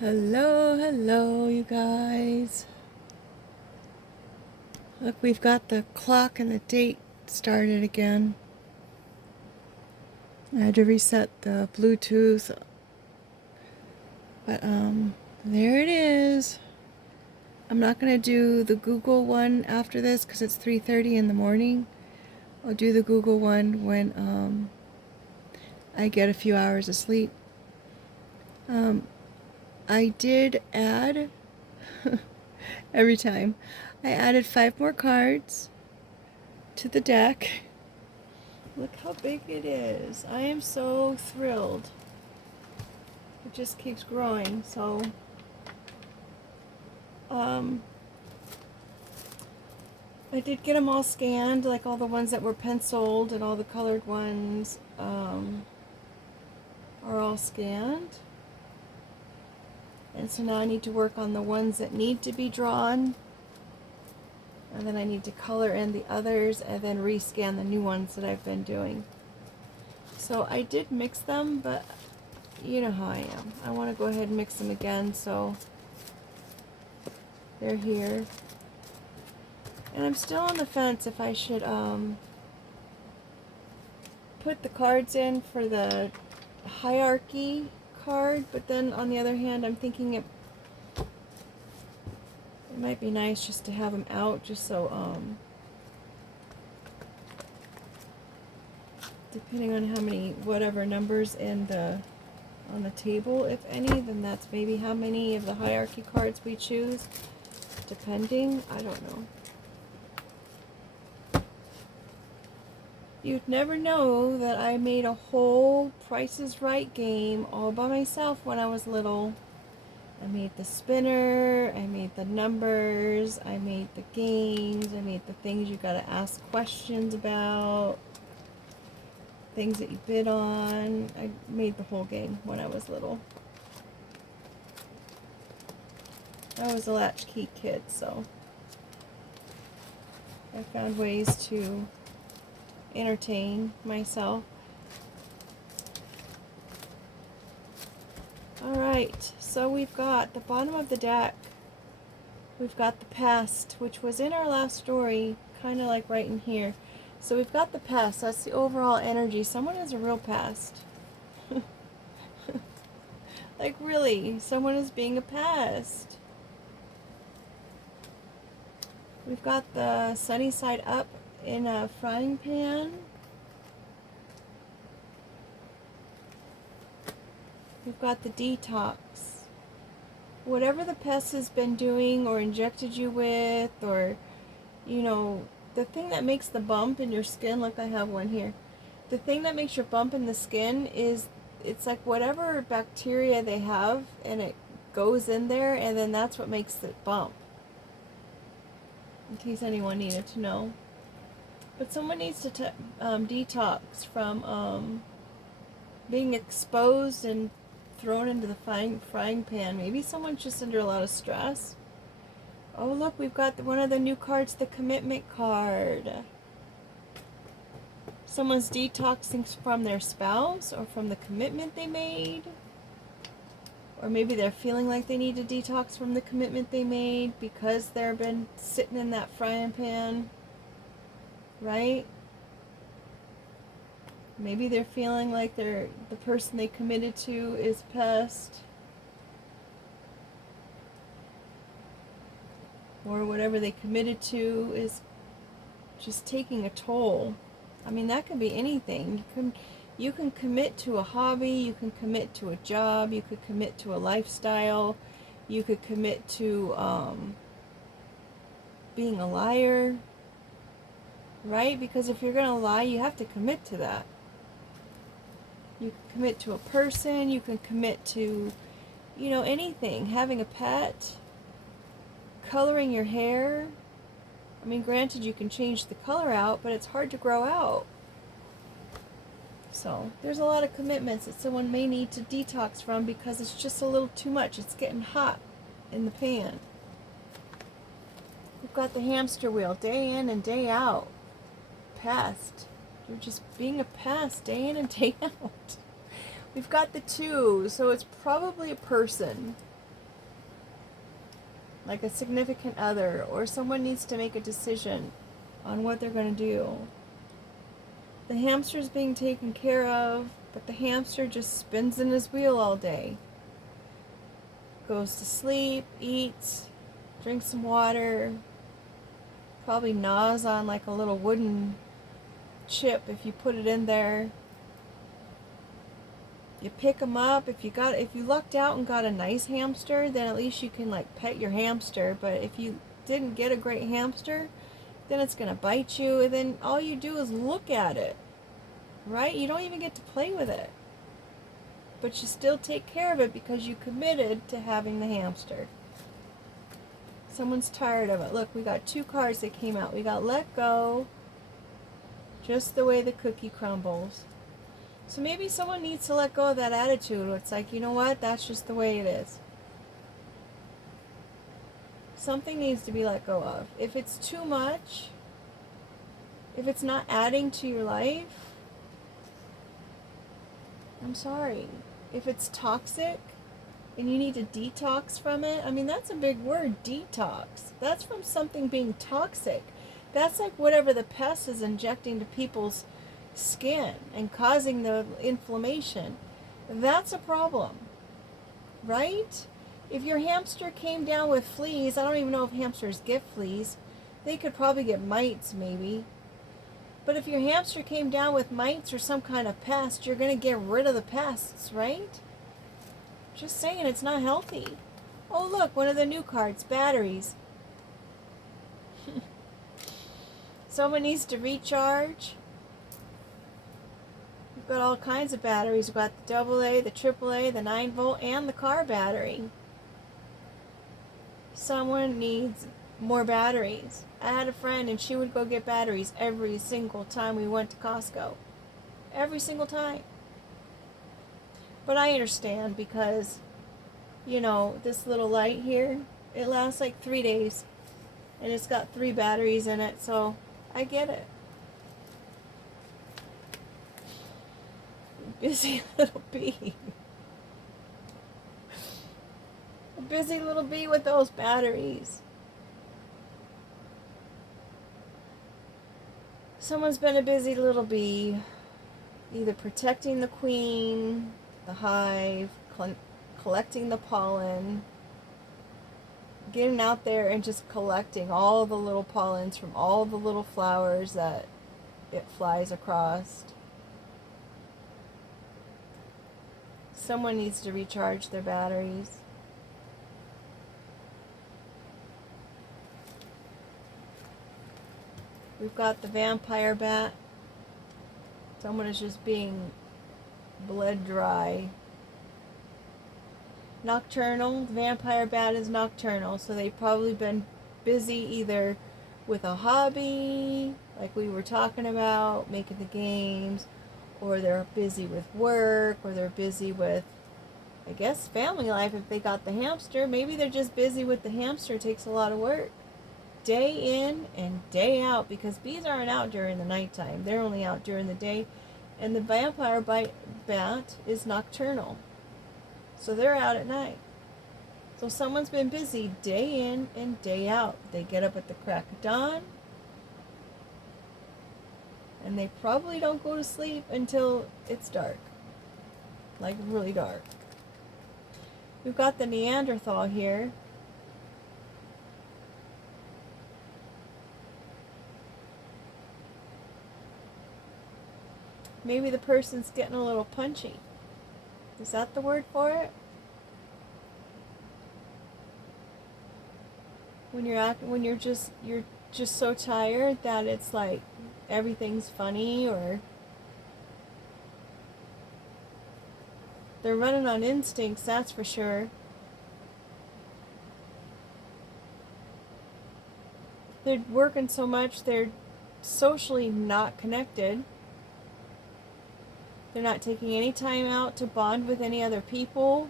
Hello, hello, you guys. Look, we've got the clock and the date started again. I had to reset the Bluetooth, but there it is. I'm not gonna do the Google one after this because it's 3:30 in the morning. I'll do the Google one when I get a few hours of sleep. I did add every time. I added 5 more cards to the deck. Look how big it is. I am so thrilled. It just keeps growing. So, I did get them all scanned, like all the ones that were penciled and all the colored ones are all scanned. And so now I need to work on the ones that need to be drawn. And then I need to color in the others and then rescan the new ones that I've been doing. So I did mix them, but you know how I am. I want to go ahead and mix them again so they're here. And I'm still on the fence if I should put the cards in for the hierarchy card, but then on the other hand I'm thinking it might be nice just to have them out just so depending on how many whatever numbers in the on the table, if any, then that's maybe how many of the hierarchy cards we choose, depending. I don't know. You'd never know that I made a whole Price is Right game all by myself when I was little. I made the spinner, I made the numbers, I made the games, I made the things you gotta ask questions about, things that you bid on. I made the whole game when I was little. I was a latchkey kid, so I found ways to entertain myself. Alright, so we've got the bottom of the deck. We've got the past, which was in our last story, kind of like right in here. So we've got the past, that's the overall energy. Someone has a real past. Like really, someone is being a past. We've got the sunny side up in a frying pan. We've got the detox. Whatever the pest has been doing or injected you with, or, you know, the thing that makes the bump in your skin, look, I have one here. The thing that makes your bump in the skin is, it's like whatever bacteria they have, and it goes in there, and then that's what makes it bump. In case anyone needed to know. But someone needs to detox from being exposed and thrown into the frying pan. Maybe someone's just under a lot of stress. Oh look, we've got one of the new cards, the commitment card. Someone's detoxing from their spouse or from the commitment they made. Or maybe they're feeling like they need to detox from the commitment they made because they've been sitting in that frying pan. Right? Maybe they're feeling like the person they committed to is pest. Or whatever they committed to is just taking a toll. I mean, that could be anything. You can commit to a hobby, you can commit to a job, you could commit to a lifestyle, you could commit to being a liar, right? Because if you're going to lie, you have to commit to that. You can commit to a person, you can commit to, you know, anything. Having a pet, coloring your hair. I mean, granted, you can change the color out, but it's hard to grow out. So, there's a lot of commitments that someone may need to detox from because it's just a little too much. It's getting hot in the pan. We've got the hamster wheel, day in and day out. Pest. You're just being a pest day in and day out. We've got the 2, so it's probably a person. like a significant other, or someone needs to make a decision on what they're going to do. The hamster's being taken care of, but the hamster just spins in his wheel all day. Goes to sleep, eats, drinks some water, probably gnaws on like a little wooden chip if you put it in there. You pick them up. If you lucked out and got a nice hamster, then at least you can like pet your hamster. But if you didn't get a great hamster, then it's gonna bite you, and then all you do is look at it, right? You don't even get to play with it, but you still take care of it because you committed to having the hamster. Someone's tired of it. Look, we got 2 cards that came out. We got let go, just the way the cookie crumbles. So maybe someone needs to let go of that attitude. It's like, you know what? That's just the way it is. Something needs to be let go of. If it's too much, if it's not adding to your life, I'm sorry. If it's toxic and you need to detox from it, I mean, that's a big word, detox. That's from something being toxic. That's like whatever the pest is injecting to people's skin and causing the inflammation. That's a problem, right? If your hamster came down with fleas, I don't even know if hamsters get fleas. They could probably get mites maybe. But if your hamster came down with mites or some kind of pest, you're going to get rid of the pests, right? Just saying, it's not healthy. Oh look, one of the new cards, batteries. Someone needs to recharge. We've got all kinds of batteries. We've got the AA, the AAA, the 9-volt, and the car battery. Someone needs more batteries. I had a friend and she would go get batteries every single time we went to Costco. Every single time. But I understand because, you know, this little light here, it lasts like 3 days. And it's got 3 batteries in it, so I get it. Busy little bee. A busy little bee with those batteries. Someone's been a busy little bee, either protecting the queen, the hive, collecting the pollen, getting out there and just collecting all the little pollens from all the little flowers that it flies across. Someone needs to recharge their batteries. We've got the vampire bat. Someone is just being bled dry. Nocturnal. The vampire bat is nocturnal, so they've probably been busy either with a hobby, like we were talking about, making the games, or they're busy with work, or they're busy with, I guess, family life if they got the hamster. Maybe they're just busy with the hamster. It takes a lot of work. Day in and day out, because bees aren't out during the nighttime. They're only out during the day. And the vampire bat is nocturnal. So they're out at night. So someone's been busy day in and day out. They get up at the crack of dawn. And they probably don't go to sleep until it's dark. Like really dark. We've got the Neanderthal here. Maybe the person's getting a little punchy. Is that the word for it? When you're just so tired that it's like everything's funny, or they're running on instincts, that's for sure. They're working so much, they're socially not connected. They're not taking any time out to bond with any other people.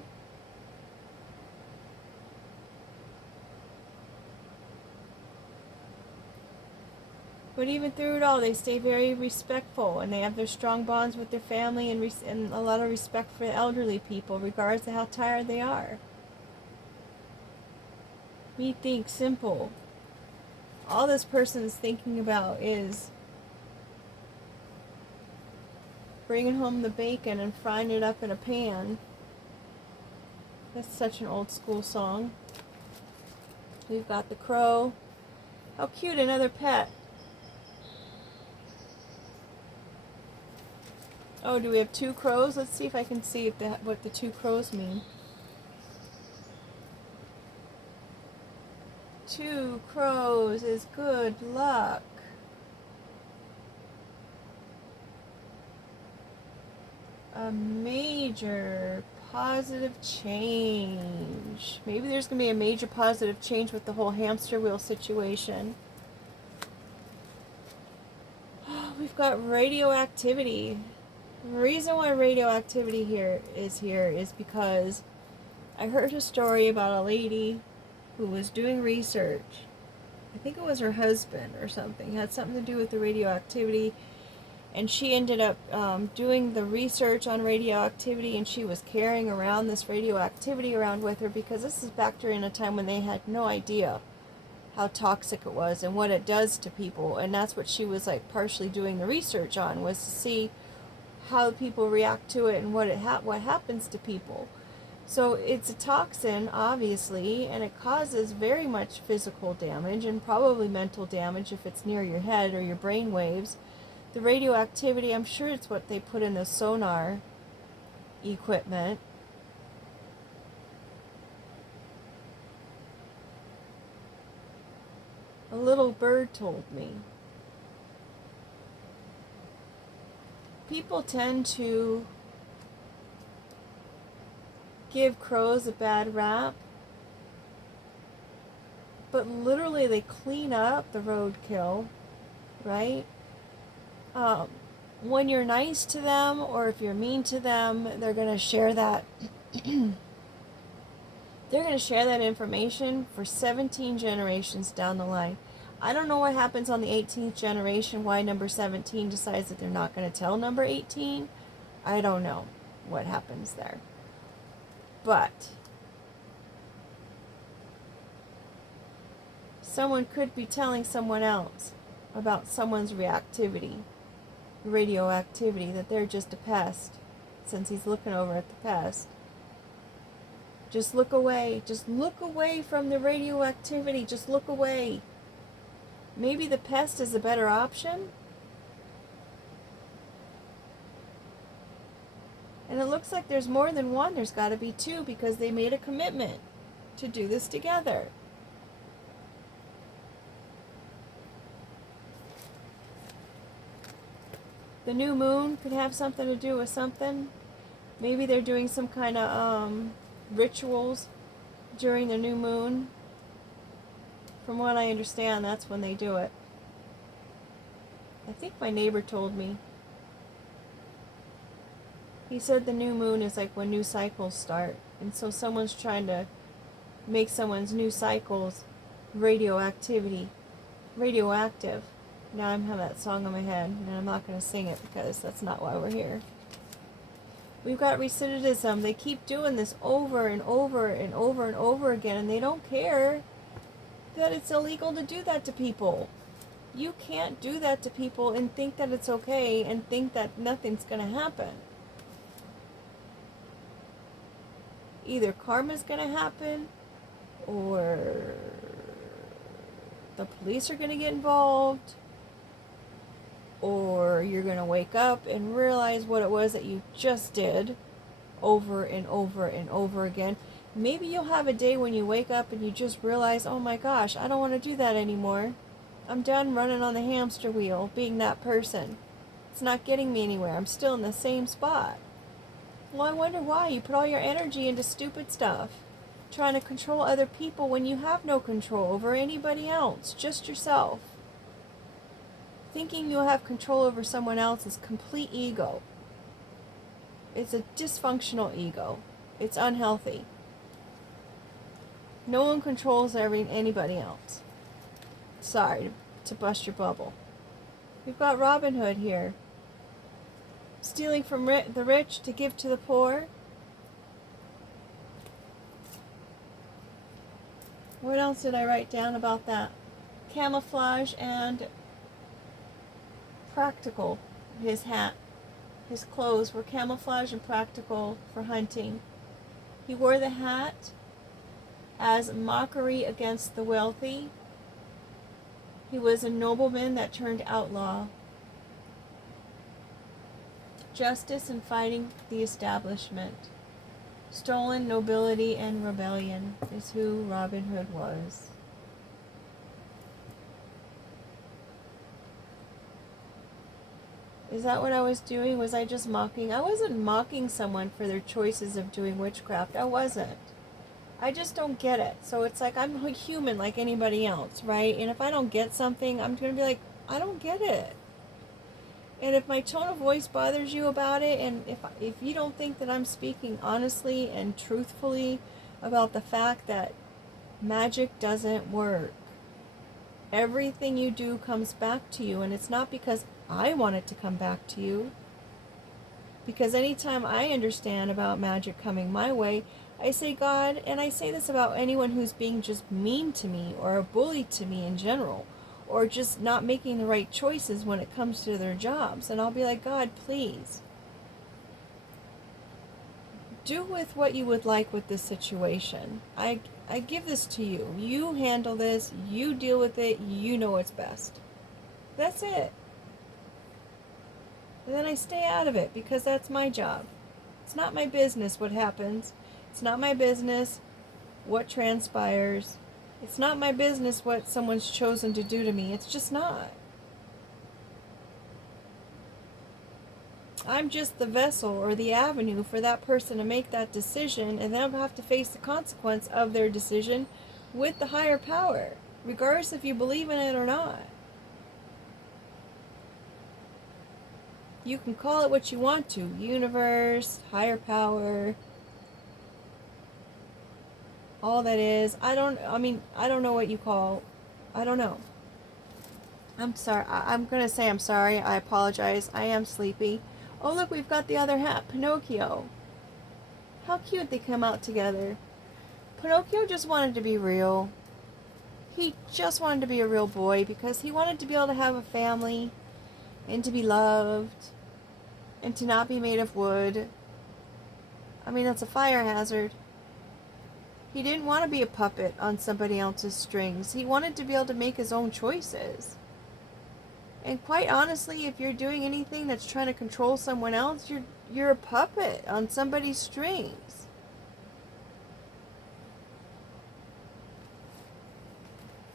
But even through it all, they stay very respectful, and they have their strong bonds with their family, and a lot of respect for the elderly people, regardless of how tired they are. Me think simple. All this person is thinking about is bringing home the bacon and frying it up in a pan. That's such an old school song. We've got the crow. How cute, another pet. Oh, do we have two crows? Let's see if I can see what the two crows mean. Two crows is good luck. A major positive change. Maybe there's going to be a major positive change with the whole hamster wheel situation. We've got radioactivity. The reason why radioactivity here is because I heard a story about a lady who was doing research. I think it was her husband or something. It had something to do with the radioactivity. And she ended up doing the research on radioactivity, and she was carrying around this radioactivity around with her because this is back during a time when they had no idea how toxic it was and what it does to people. And that's what she was like partially doing the research on, was to see how people react to it and what happens to people. So it's a toxin, obviously, and it causes very much physical damage and probably mental damage if it's near your head or your brain waves. The radioactivity, I'm sure it's what they put in the sonar equipment. A little bird told me. People tend to give crows a bad rap, but literally they clean up the roadkill, right? When you're nice to them or if you're mean to them, they're going to share that they're going to share that information for 17 generations down the line. I don't know what happens on the 18th generation, why number 17 decides that they're not going to tell number 18. I don't know what happens there. But someone could be telling someone else about someone's radioactivity, that they're just a pest, since he's looking over at the pest. Just look away. Just look away from the radioactivity. Just look away. Maybe the pest is a better option. And it looks like there's more than one. There's got to be two, because they made a commitment to do this together. The new moon could have something to do with something. Maybe they're doing some kind of rituals during the new moon. From what I understand, that's when they do it. I think my neighbor told me. He said the new moon is like when new cycles start. And so someone's trying to make someone's new cycles radioactive. Now I'm having that song in my head, and I'm not going to sing it because that's not why we're here. We've got recidivism. They keep doing this over and over and over and over again, and they don't care that it's illegal to do that to people. You can't do that to people and think that it's okay and think that nothing's going to happen. Either karma's going to happen, or the police are going to get involved, or you're going to wake up and realize what it was that you just did over and over and over again. Maybe you'll have a day when you wake up and you just realize, oh my gosh, I don't want to do that anymore. I'm done running on the hamster wheel, being that person. It's not getting me anywhere. I'm still in the same spot. Well, I wonder why. You put all your energy into stupid stuff, trying to control other people when you have no control over anybody else, just yourself. Thinking you'll have control over someone else is complete ego. It's a dysfunctional ego. It's unhealthy. No one controls anybody else. Sorry to bust your bubble. We've got Robin Hood here. Stealing from the rich to give to the poor. What else did I write down about that? Camouflage and practical. His hat, his clothes were camouflage and practical for hunting. He wore the hat as mockery against the wealthy. He was a nobleman that turned outlaw. Justice and fighting the establishment. Stolen nobility and rebellion is who Robin Hood was. Is that what I was doing? Was I just mocking? I wasn't mocking someone for their choices of doing witchcraft. I wasn't. I just don't get it. So it's like I'm a human like anybody else, right? And if I don't get something, I'm going to be like, I don't get it. And if my tone of voice bothers you about it, and if you don't think that I'm speaking honestly and truthfully about the fact that magic doesn't work, everything you do comes back to you, and it's not because I want it to come back to you. Because anytime I understand about magic coming my way, I say, God, and I say this about anyone who's being just mean to me or a bully to me in general, or just not making the right choices when it comes to their jobs. And I'll be like, God, please, do with what you would like with this situation. I give this to you. You handle this. You deal with it. You know what's best. That's it. And then I stay out of it because that's my job. It's not my business what happens. It's not my business what transpires. It's not my business what someone's chosen to do to me. It's just not. I'm just the vessel or the avenue for that person to make that decision, and they'll have to face the consequence of their decision with the higher power, regardless if you believe in it or not. You can call it what you want to. Universe, higher power, all that is. I don't know what you call. I don't know. I'm sorry. I'm going to say I'm sorry. I apologize. I am sleepy. Oh, look, we've got the other hat, Pinocchio. How cute they come out together. Pinocchio just wanted to be real. He just wanted to be a real boy because he wanted to be able to have a family and to be loved and to not be made of wood. I mean, that's a fire hazard. He didn't want to be a puppet on somebody else's strings. He wanted to be able to make his own choices. And quite honestly, if you're doing anything that's trying to control someone else, you're a puppet on somebody's strings.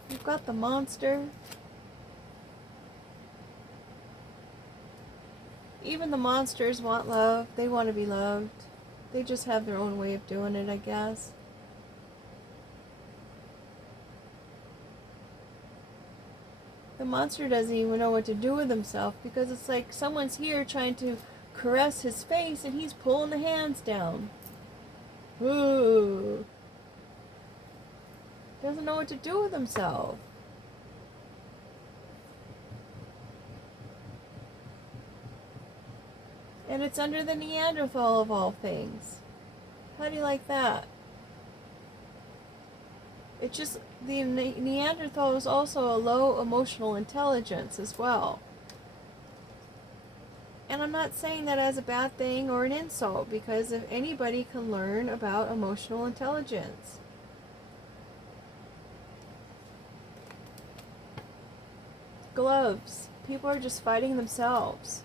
You've got the monster. Even the monsters want love. They want to be loved. They just have their own way of doing it, I guess. The monster doesn't even know what to do with himself because it's like someone's here trying to caress his face and he's pulling the hands down. Ooh. Doesn't know what to do with himself. And it's under the Neanderthal of all things. How do you like that? It's just, the Neanderthal is also a low emotional intelligence as well. And I'm not saying that as a bad thing or an insult, because if anybody can learn about emotional intelligence. Gloves. People are just fighting themselves.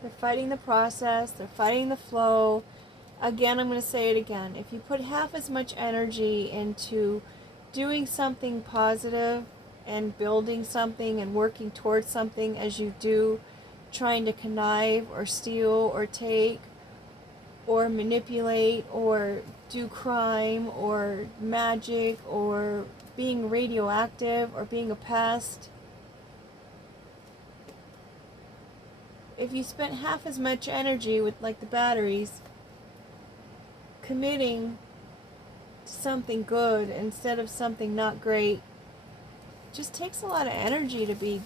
They're fighting the process. They're fighting the flow. Again, I'm going to say it again. If you put half as much energy into doing something positive and building something and working towards something as you do trying to connive or steal or take or manipulate or do crime or magic or being radioactive or being a pest, if you spent half as much energy with like the batteries committing to something good instead of something not great, it just takes a lot of energy to be,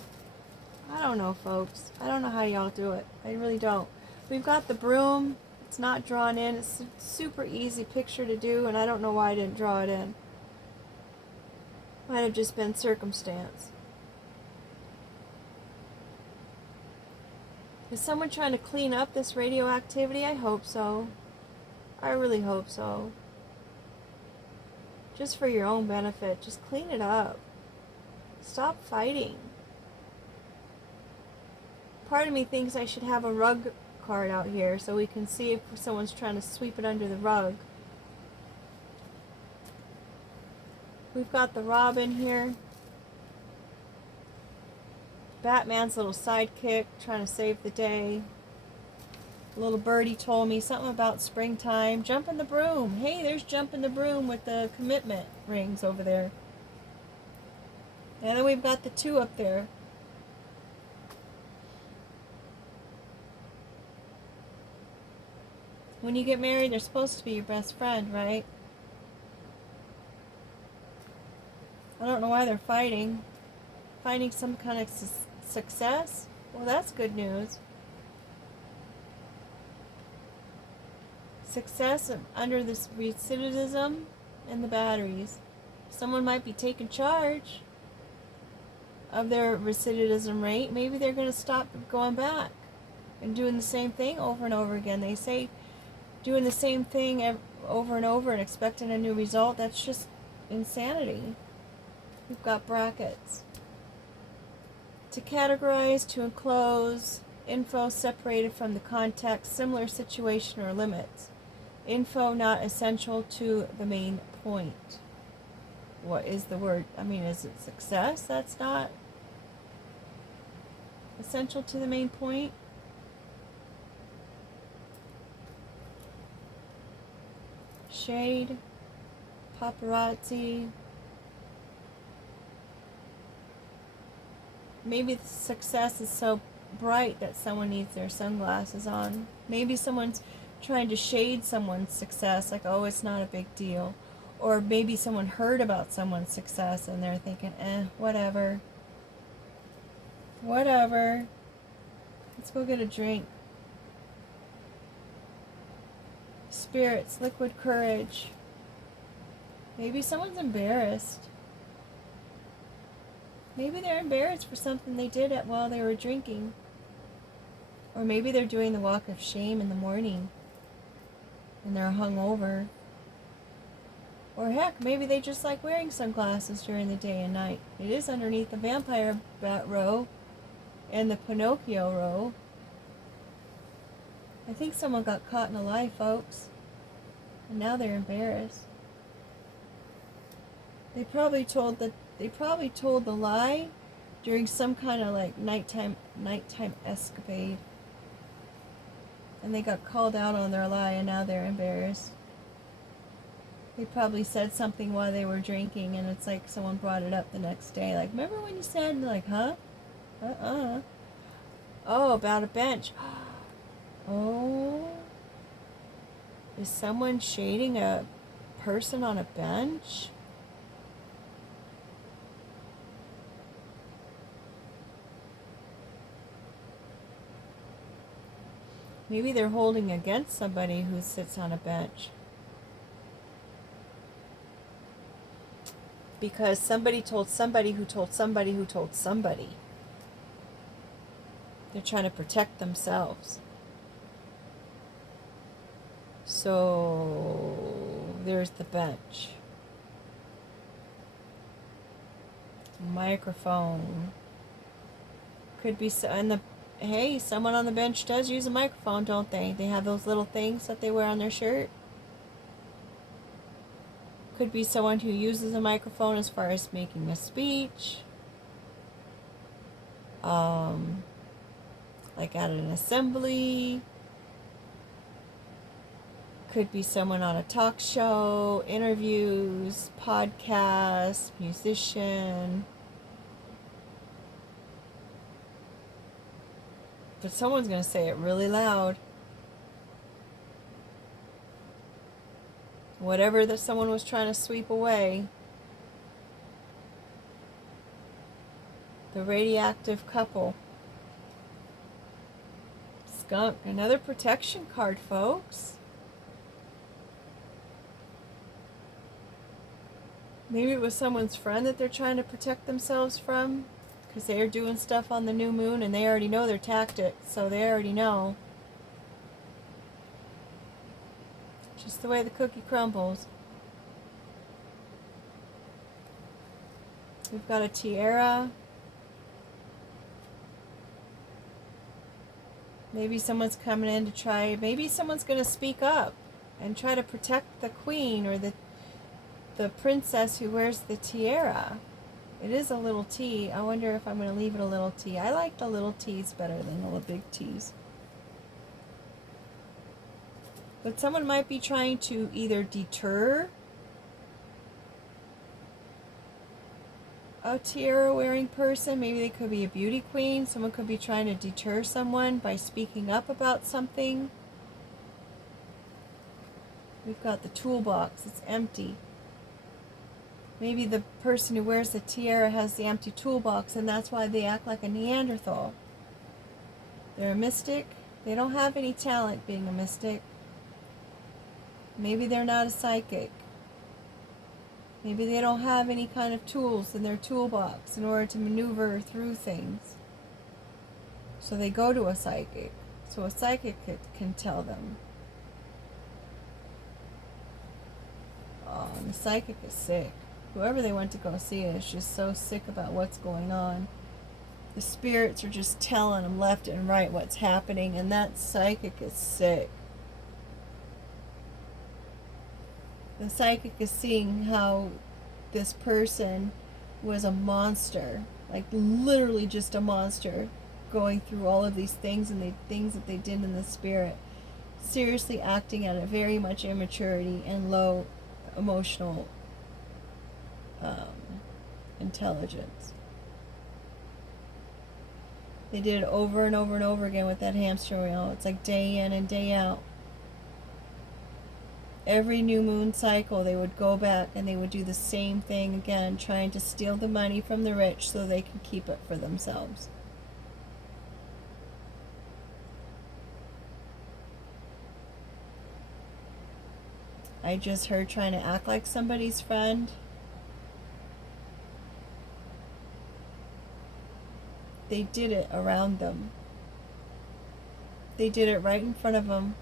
I don't know, folks. I don't know how y'all do it. I really don't. We've got the broom. It's not drawn in. It's a super easy picture to do, and I don't know why I didn't draw it in. Might have just been circumstance. Is someone trying to clean up this radioactivity? I hope so. I really hope so. Just for your own benefit. Just clean it up. Stop fighting. Part of me thinks I should have a rug card out here so we can see if someone's trying to sweep it under the rug. We've got the Robin here. Batman's little sidekick trying to save the day. Little birdie told me something about springtime. Jump in the broom. Hey, there's Jump in the Broom with the commitment rings over there. And then we've got the 2 up there. When you get married, they're supposed to be your best friend, right? I don't know why they're fighting. Finding some kind of success? Well, that's good news. Success under this recidivism and the batteries. Someone might be taking charge of their recidivism rate. Maybe they're going to stop going back and doing the same thing over and over again. They say doing the same thing over and over and expecting a new result, that's just insanity. We've got brackets. To categorize, to enclose, info separated from the context, similar situation or limits. Info not essential to the main point. What is the word? I mean, is it success? That's not essential to the main point. Shade, paparazzi. Maybe the success is so bright that someone needs their sunglasses on. Maybe someone's trying to shade someone's success, like, oh, it's not a big deal. Or maybe someone heard about someone's success and they're thinking, whatever. Whatever. Let's go get a drink. Spirits, liquid courage. Maybe someone's embarrassed. Maybe they're embarrassed for something they did while they were drinking. Or maybe they're doing the walk of shame in the morning and they're hungover. Or heck, maybe they just like wearing sunglasses during the day and night. It is underneath the vampire bat row and the Pinocchio row. I think someone got caught in a lie, folks. And now they're embarrassed. They probably told the lie during some kind of like nighttime escapade. And they got called out on their lie and now they're embarrassed. They probably said something while they were drinking and it's like someone brought it up the next day. Like, remember when you said, like, huh? Oh, about a bench. Oh. Is someone shading a person on a bench? Maybe they're holding against somebody who sits on a bench. Because somebody told somebody who told somebody who told somebody. They're trying to protect themselves. So there's the bench. Microphone. Could be hey, someone on the bench does use a microphone, don't they? They have those little things that they wear on their shirt. Could be someone who uses a microphone as far as making a speech. Like at an assembly. Could be someone on a talk show, interviews, podcast, musician. But someone's going to say it really loud. Whatever that someone was trying to sweep away. The radioactive couple. Skunk, another protection card, folks. Maybe it was someone's friend that they're trying to protect themselves from, because they're doing stuff on the new moon and they already know their tactics, so they already know. Just the way the cookie crumbles. We've got a tiara. Maybe someone's coming in to try, maybe someone's going to speak up and try to protect the queen or the princess who wears the tiara. It is a little T. I wonder if I'm going to leave it a little T. I like the little T's better than the big T's. But someone might be trying to either deter a tiara wearing person. Maybe they could be a beauty queen. Someone could be trying to deter someone by speaking up about something. We've got the toolbox. It's empty. Maybe the person who wears the tiara has the empty toolbox and that's why they act like a Neanderthal. They're a mystic. They don't have any talent being a mystic. Maybe they're not a psychic. Maybe they don't have any kind of tools in their toolbox in order to maneuver through things. So they go to a psychic. So a psychic can tell them. Oh, and the psychic is sick. Whoever they went to go see is just so sick about what's going on. The spirits are just telling them left and right what's happening, and that psychic is sick. The psychic is seeing how this person was a monster, like literally just a monster, going through all of these things and the things that they did in the spirit. Seriously acting at a very much immaturity and low emotional intelligence. They did it over and over and over again with that hamster wheel. It's like day in and day out. Every new moon cycle they would go back and they would do the same thing again, trying to steal the money from the rich so they can keep it for themselves. I just heard trying to act like somebody's friend. They did it around them. They did it right in front of them.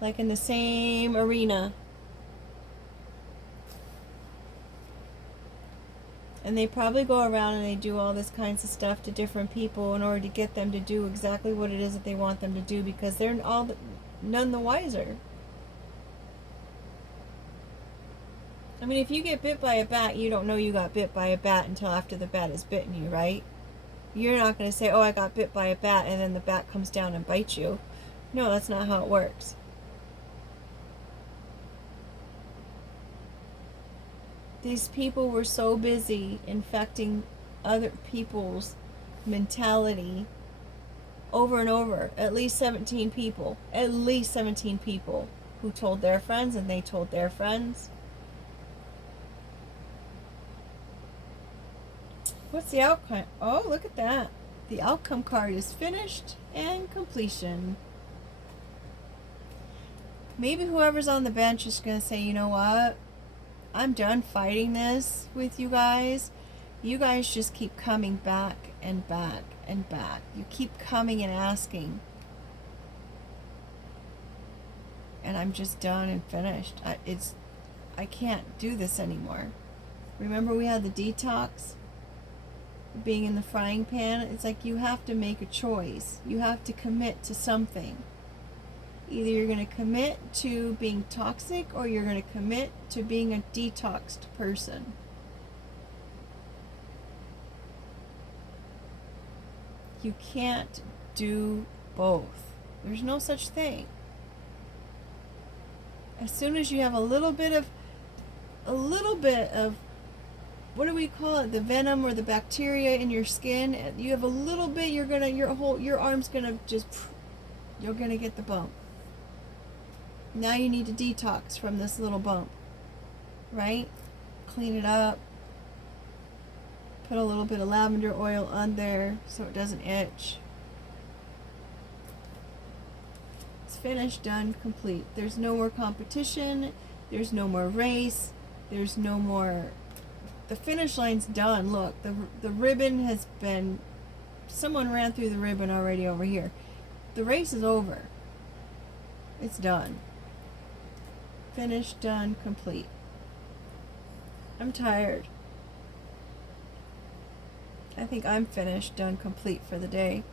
Like in the same arena. And they probably go around and they do all this kinds of stuff to different people in order to get them to do exactly what it is that they want them to do, because they're none the wiser. I mean, if you get bit by a bat, you don't know you got bit by a bat until after the bat has bitten you, right? You're not going to say, oh, I got bit by a bat, and then the bat comes down and bites you. No, that's not how it works. These people were so busy infecting other people's mentality over and over. At least 17 people. At least 17 people who told their friends and they told their friends. What's the outcome? Oh, look at that. The outcome card is finished and completion. Maybe whoever's on the bench is going to say, you know what? I'm done fighting this with you guys. You guys just keep coming back and back and back. You keep coming and asking. And I'm just done and finished. I can't do this anymore. Remember we had the detox? Being in the frying pan? It's like you have to make a choice. You have to commit to something. Either you're going to commit to being toxic or you're going to commit to being a detoxed person. You can't do both. There's no such thing. As soon as you have a little bit of what do we call it? The venom or the bacteria in your skin. You have a little bit, your arm's gonna just, you're gonna get the bump. Now you need to detox from this little bump, right? Clean it up. Put a little bit of lavender oil on there so it doesn't itch. finished, done, complete. There's no more competition. There's no more race. There's no more. The finish line's done. Look, the ribbon has been. Someone ran through the ribbon already over here. The race is over. It's done. Finished, done, complete. I'm tired. I think I'm finished, done, complete for the day.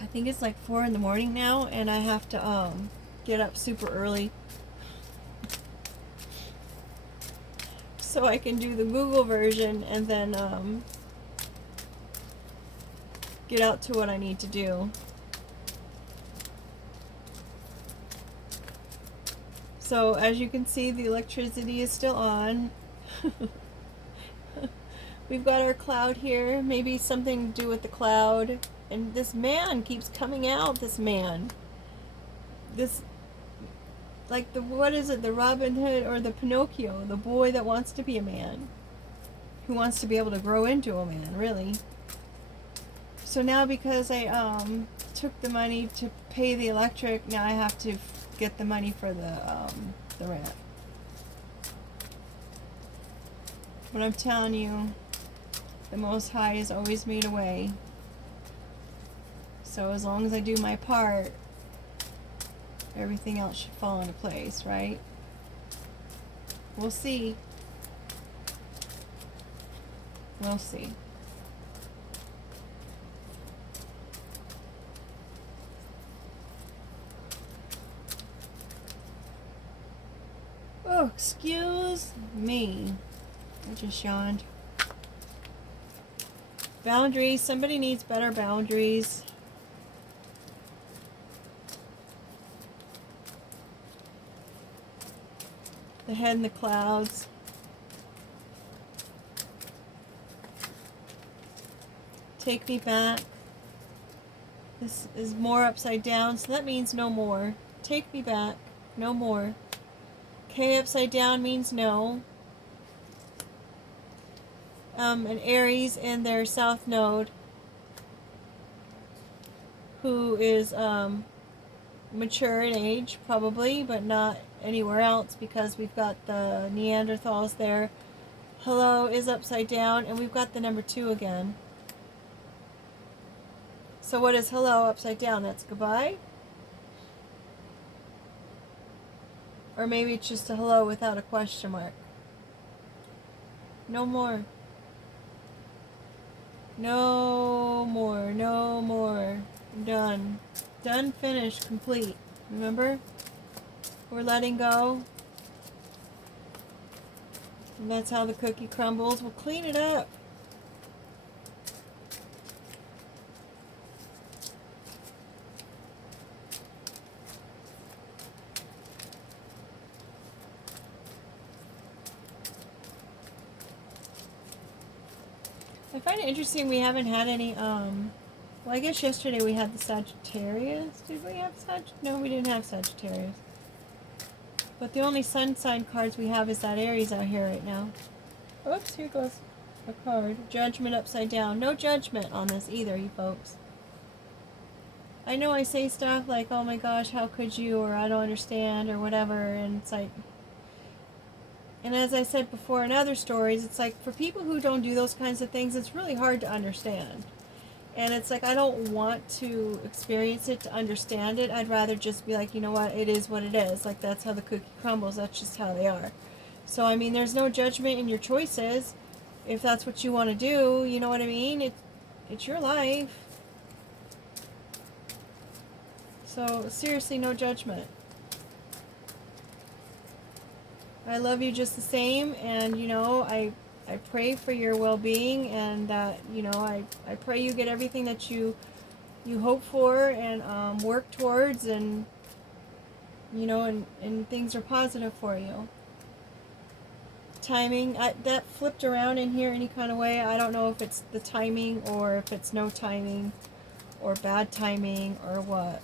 I think it's like 4 in the morning now, and I have to get up super early so I can do the Google version and then get out to what I need to do. So as you can see, the electricity is still on. We've got our cloud here, maybe something to do with the cloud. And this man keeps coming out, this man. This, like what is it, the Robin Hood or the Pinocchio, the boy that wants to be a man. Who wants to be able to grow into a man, really. So now because I took the money to pay the electric, now I have to get the money for the rent. But I'm telling you, the Most High has always made a way. So as long as I do my part, everything else should fall into place, right? We'll see. We'll see. Oh, excuse me. I just yawned. Boundaries. Somebody needs better boundaries. The head in the clouds. Take me back. This is more upside down, so that means no more. Take me back. No more. K upside down means no. An Aries in their south node, who is mature in age, probably, but not anywhere else because we've got the Neanderthals there. Hello is upside down, and we've got the number 2 again. So what is hello upside down? That's goodbye? Or maybe it's just a hello without a question mark. No more. No more. No more. Done. Done, finished, complete. Remember? We're letting go. And that's how the cookie crumbles. We'll clean it up. I find it interesting we haven't had any, well, I guess yesterday we had the Sagittarius. Did we have No, we didn't have Sagittarius. But the only sun sign cards we have is that Aries out here right now. Oops, here goes a card. Judgment upside down. No judgment on this either, you folks. I know I say stuff like, oh my gosh, how could you, or I don't understand, or whatever, and it's like... And as I said before in other stories, it's like, for people who don't do those kinds of things, it's really hard to understand. And it's like, I don't want to experience it to understand it. I'd rather just be like, you know what, it is what it is. Like, that's how the cookie crumbles. That's just how they are. So, I mean, there's no judgment in your choices. If that's what you want to do, you know what I mean? It's your life. So, seriously, no judgment. I love you just the same, and, you know, I pray for your well-being, and that, you know, I pray you get everything that you hope for and work towards, and, you know, and things are positive for you. Timing, that flipped around in here any kind of way. I don't know if it's the timing or if it's no timing or bad timing or what.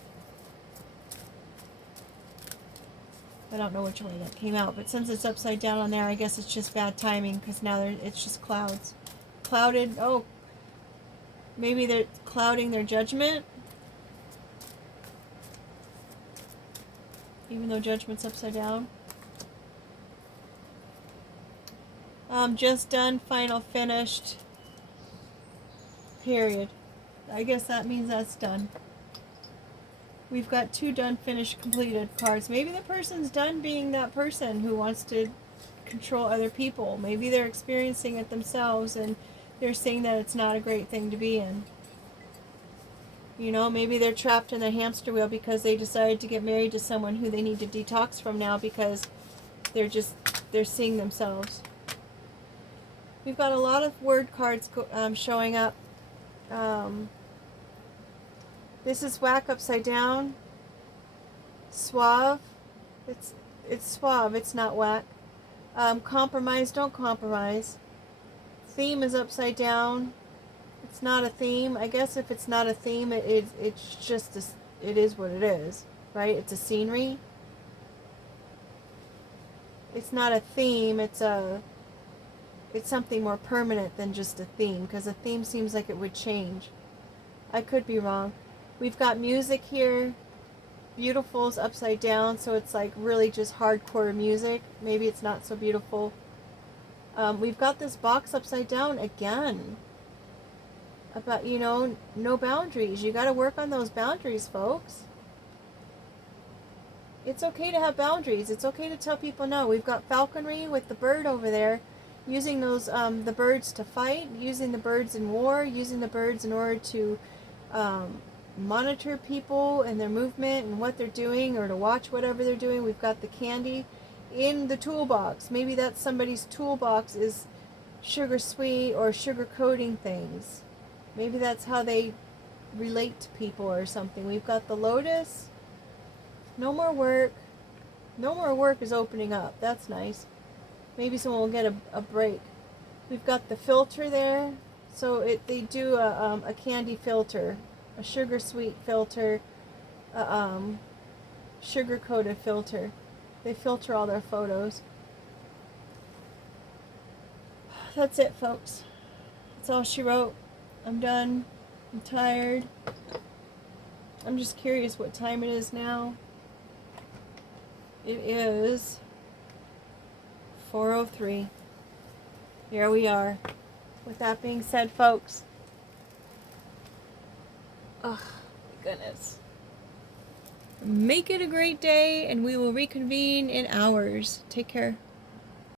I don't know which way that came out, but since it's upside down on there, I guess it's just bad timing, because now it's just clouds. Clouded, oh, maybe they're clouding their judgment? even though Judgment's upside down. Just done, final, finished, period. I guess that means that's done. We've got 2 done, finished, completed cards. Maybe the person's done being that person who wants to control other people. Maybe they're experiencing it themselves and they're saying that it's not a great thing to be in. You know, maybe they're trapped in a hamster wheel because they decided to get married to someone who they need to detox from now because they're seeing themselves. We've got a lot of word cards showing up. This is whack upside down. Suave. It's suave. It's not whack. Compromise. Don't compromise. Theme is upside down. It's not a theme. I guess if it's not a theme, it's just it is what it is, right? It's a scenery. It's not a theme. It's something more permanent than just a theme, because a theme seems like it would change. I could be wrong. We've got music here. Beautiful's upside down, so it's like really just hardcore music. Maybe it's not so beautiful. We've got this box upside down again. About, you know, no boundaries. You got to work on those boundaries, folks. It's okay to have boundaries. It's okay to tell people no. We've got falconry with the bird over there, using those the birds to fight, using the birds in war, using the birds in order to monitor people and their movement and what they're doing, or to watch whatever they're doing. We've got the candy in the toolbox. Maybe that's somebody's toolbox is sugar sweet or sugar coating things. Maybe that's how they relate to people or something. We've got the lotus. No more work. No more work is opening up. That's nice. Maybe someone will get a break. We've got the filter there. So they do a candy filter, a sugar sweet filter, sugar coated filter. They filter all their photos. That's it, folks. That's all she wrote. I'm done. I'm tired. I'm just curious what time it is now. It is 4:03. Here we are. With that being said, folks. Oh, my goodness. Make it a great day, and we will reconvene in hours. Take care.